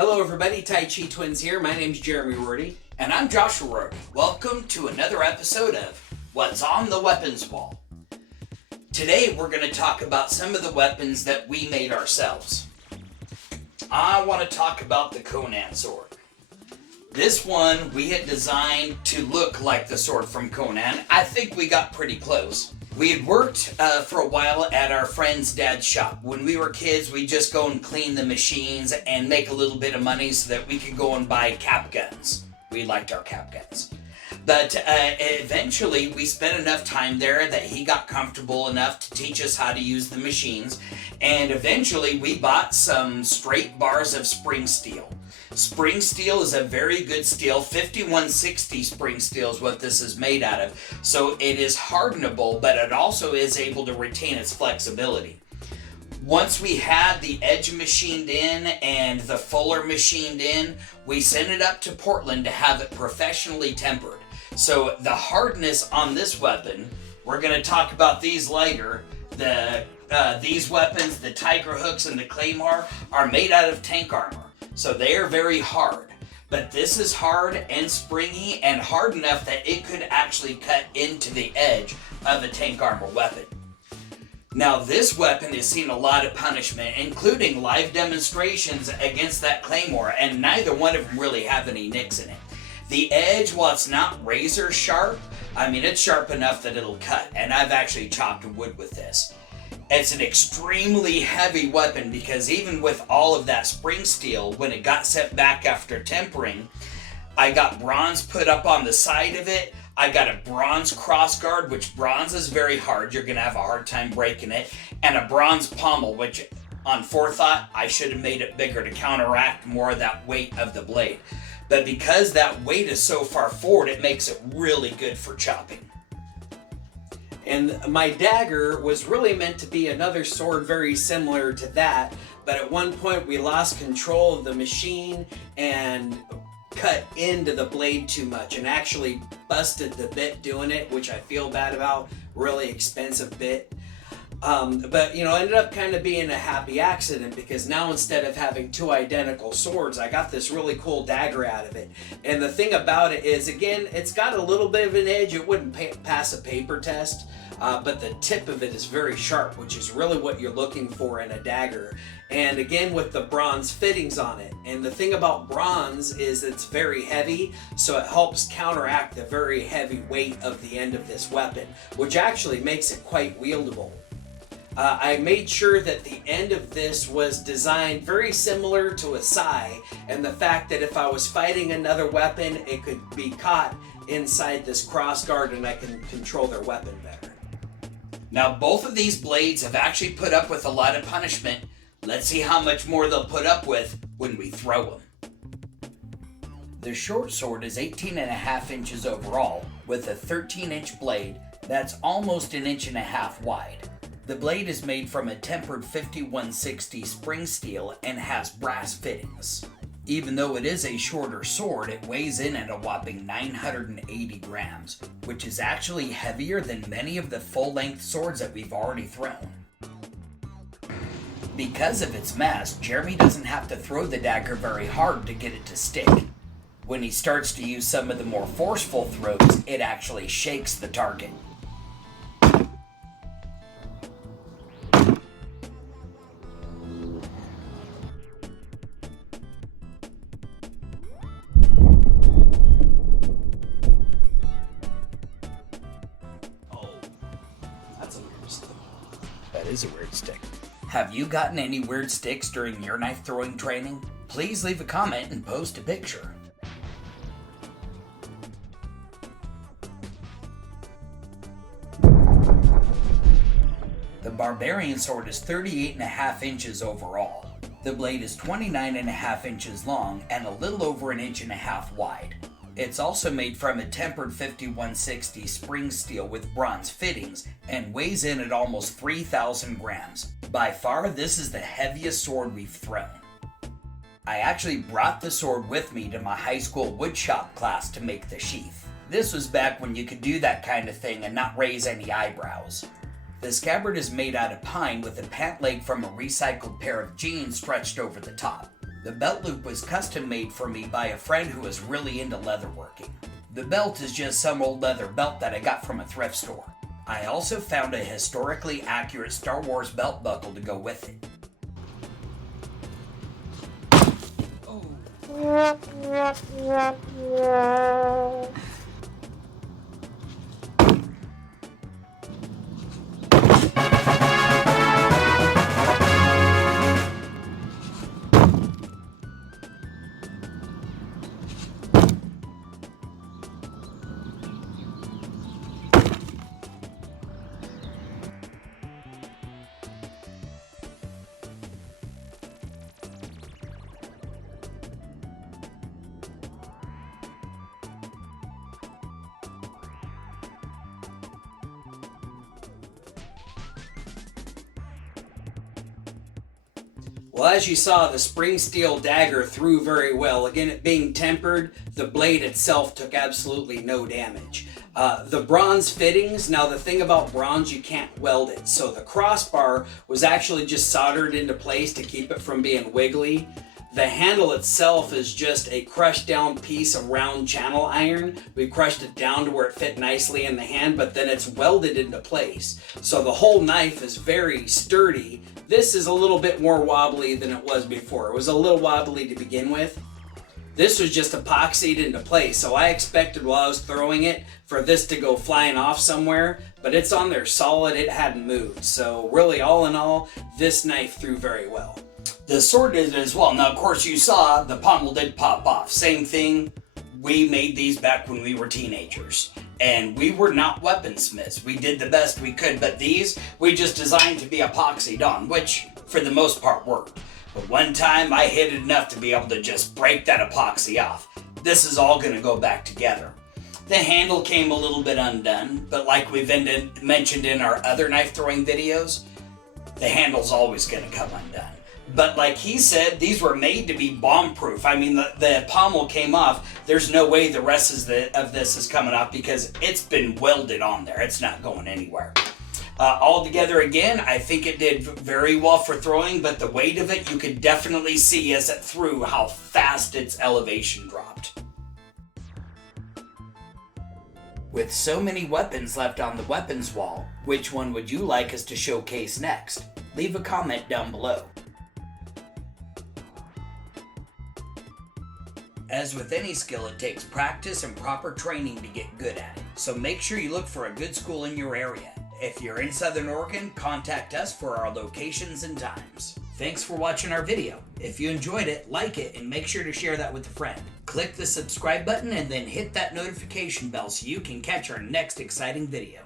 Hello everybody, Tai Chi Twins here. My name's Jeremy Rorty. And I'm Joshua Rorty. Welcome to another episode of What's on the Weapons Wall. Today we're going to talk about some of the weapons that we made ourselves. I want to talk about the Conan sword. This one we had designed to look like the sword from Conan. I think we got pretty close. We had worked for a while at our friend's dad's shop. When we were kids, we'd just go and clean the machines and make a little bit of money so that we could go and buy cap guns. We liked our cap guns. But eventually, we spent enough time there that he got comfortable enough to teach us how to use the machines. And eventually, we bought some straight bars of spring steel. Spring steel is a very good steel. 5160 spring steel is what this is made out of. So it is hardenable, but it also is able to retain its flexibility. Once we had the edge machined in and the fuller machined in, we sent it up to Portland to have it professionally tempered. So the hardness on this weapon, we're going to talk about these later. These weapons, the Tiger hooks and the Claymore, are made out of tank armor. So they are very hard, but this is hard and springy and hard enough that it could actually cut into the edge of a tank armor weapon. Now this weapon has seen a lot of punishment, including live demonstrations against that Claymore, and neither one of them really have any nicks in it. The edge, while it's not razor sharp, it's sharp enough that it'll cut, and I've actually chopped wood with this. It's an extremely heavy weapon because even with all of that spring steel, when it got sent back after tempering, I got bronze put up on the side of it. I got a bronze crossguard, which bronze is very hard. You're going to have a hard time breaking it. And a bronze pommel, which on forethought, I should have made it bigger to counteract more of that weight of the blade. But because that weight is so far forward, it makes it really good for chopping. And my dagger was really meant to be another sword very similar to that, but at one point we lost control of the machine and cut into the blade too much and actually busted the bit doing it, which I feel bad about. Really expensive bit. But ended up kind of being a happy accident because now instead of having two identical swords, I got this really cool dagger out of it. And the thing about it is, again, it's got a little bit of an edge. It wouldn't pass a paper test, but the tip of it is very sharp, which is really what you're looking for in a dagger. And again, with the bronze fittings on it. And the thing about bronze is it's very heavy, so it helps counteract the very heavy weight of the end of this weapon, which actually makes it quite wieldable. I made sure that the end of this was designed very similar to a sai, and the fact that if I was fighting another weapon, it could be caught inside this crossguard and I can control their weapon better. Now both of these blades have actually put up with a lot of punishment. Let's see how much more they'll put up with when we throw them. The short sword is 18.5 inches overall, with a 13-inch blade that's almost 1.5 inches wide. The blade is made from a tempered 5160 spring steel and has brass fittings. Even though it is a shorter sword, it weighs in at a whopping 980 grams, which is actually heavier than many of the full-length swords that we've already thrown. Because of its mass, Jeremy doesn't have to throw the dagger very hard to get it to stick. When he starts to use some of the more forceful throws, it actually shakes the target. That is a weird stick. Have you gotten any weird sticks during your knife throwing training? Please leave a comment and post a picture. The Barbarian sword is 38.5 inches overall. The blade is 29.5 inches long and a little over 1.5 inches wide. It's also made from a tempered 5160 spring steel with bronze fittings and weighs in at almost 3,000 grams. By far, this is the heaviest sword we've thrown. I actually brought the sword with me to my high school woodshop class to make the sheath. This was back when you could do that kind of thing and not raise any eyebrows. The scabbard is made out of pine with a pant leg from a recycled pair of jeans stretched over the top. The belt loop was custom made for me by a friend who was really into leatherworking. The belt is just some old leather belt that I got from a thrift store. I also found a historically accurate Star Wars belt buckle to go with it. Well, as you saw, the spring steel dagger threw very well. Again, it being tempered, the blade itself took absolutely no damage. The bronze fittings, now the thing about bronze, you can't weld it. So the crossbar was actually just soldered into place to keep it from being wiggly. The handle itself is just a crushed down piece of round channel iron. We crushed it down to where it fit nicely in the hand, but then it's welded into place. So the whole knife is very sturdy. This is a little bit more wobbly than it was before. It was a little wobbly to begin with. This was just epoxied into place, so I expected while I was throwing it for this to go flying off somewhere, but it's on there solid, it hadn't moved. So really, all in all, this knife threw very well. The sword did as well. Now, of course, you saw the pommel did pop off. Same thing. We made these back when we were teenagers. And we were not weaponsmiths. We did the best we could, but these, we just designed to be epoxied on, which, for the most part, worked. But one time, I hit it enough to be able to just break that epoxy off. This is all going to go back together. The handle came a little bit undone, but like we've mentioned in our other knife throwing videos, the handle's always going to come undone. But like he said, these were made to be bomb-proof. I mean, the pommel came off. There's no way the rest of this is coming off because it's been welded on there. It's not going anywhere. Altogether, again, I think it did very well for throwing, but the weight of it, you could definitely see as it threw how fast its elevation dropped. With so many weapons left on the weapons wall, which one would you like us to showcase next? Leave a comment down below. As with any skill, it takes practice and proper training to get good at it. So make sure you look for a good school in your area. If you're in Southern Oregon, contact us for our locations and times. Thanks for watching our video. If you enjoyed it, like it and make sure to share that with a friend. Click the subscribe button and then hit that notification bell so you can catch our next exciting video.